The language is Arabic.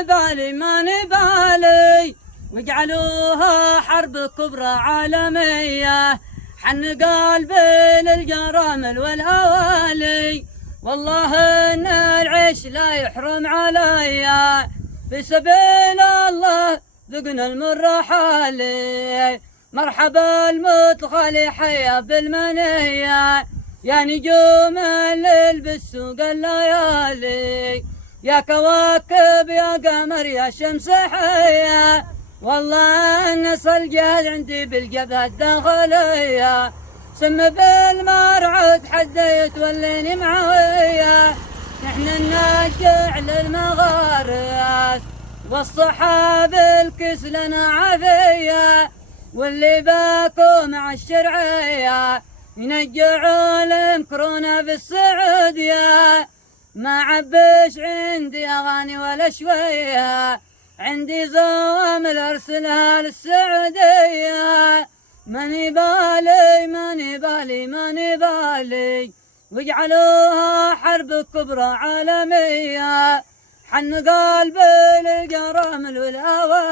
نبالي ما نبالي، واجعلوها حرب كبرى عالمية، حن قلبي للجرامل والأوالي، والله إن العيش لا يحرم عليا، في سبيل الله ذقنا المر حالي، مرحبا المتخالي حيا بالمنية، يا نجوم الليل بالسوق الليالي، يا كواكب يا قمر يا شمس حيا، والله الناس الجهل عندي بالجبهة الداخلية، سم بالمرعى تحديت وليني معوية، نحن الناجع للمغارس والصحاب الكس لنا عافية، واللي باكو مع الشرعية ينجعون المكرونة في السعودية، ما عبش عندي أغاني ولا شوية، عندي زوامل أرسلها للسعودية، ماني بالي ماني بالي ماني بالي، واجعلوها حرب كبرى عالمية، حن قلبي للجرامل والأواني.